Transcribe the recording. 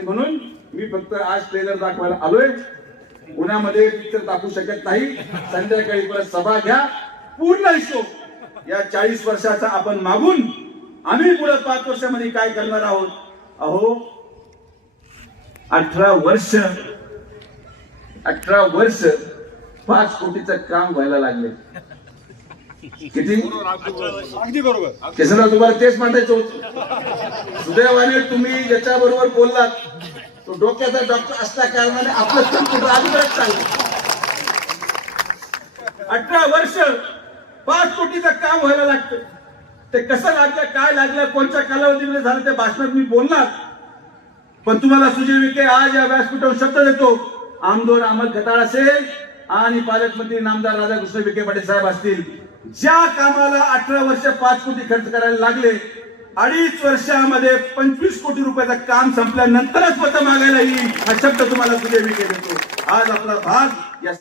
नाही म्हणून मी फक्त आज ट्रेलर दाखवायला आलोय. उन्हामध्ये पिक्चर दाखवू शकत नाही. संध्याकाळी परत सभा घ्या. पूर्ण हिशोब या चाळीस वर्षाचा आपण मागून आम्ही पुढे पाच वर्षामध्ये काय करणार आहोत? अहो अठरा वर्ष अठरा वर्ष पाच कोटीचं काम व्हायला लागले. किती? अगदी बरोबर. तुम्हाला तेच मांडायचं होतं. सुदैवाने तुम्ही ज्याच्या बरोबर बोललात तो डोक्याचा डॉक्टर असल्या कारणाने आपलं काम कुठं अलीकडेच चाललं अठरा वर्ष पाच कोटीचं काम व्हायला लागतं. ते कसं लागलं काय लागलं कोणत्या कालावधीमध्ये झालं ते भाषणात मी बोलणार. पण तुम्हाला सुजय विखे आज या व्यासपीठावर शब्द देतो. आमदार अहमद खताळ असेल आणि पालकमंत्री नामदार राधाकृष्ण विखे पाटील साहेब असतील. ज्या कामाला अठरा वर्ष पाच कोटी खर्च करायला लागले अडीच वर्षामध्ये पंचवीस कोटी रुपयाचं काम संपल्यानंतरच पत मागायला येईल हा शब्द तुम्हाला सुदैवी देतो. आज आपला भाग या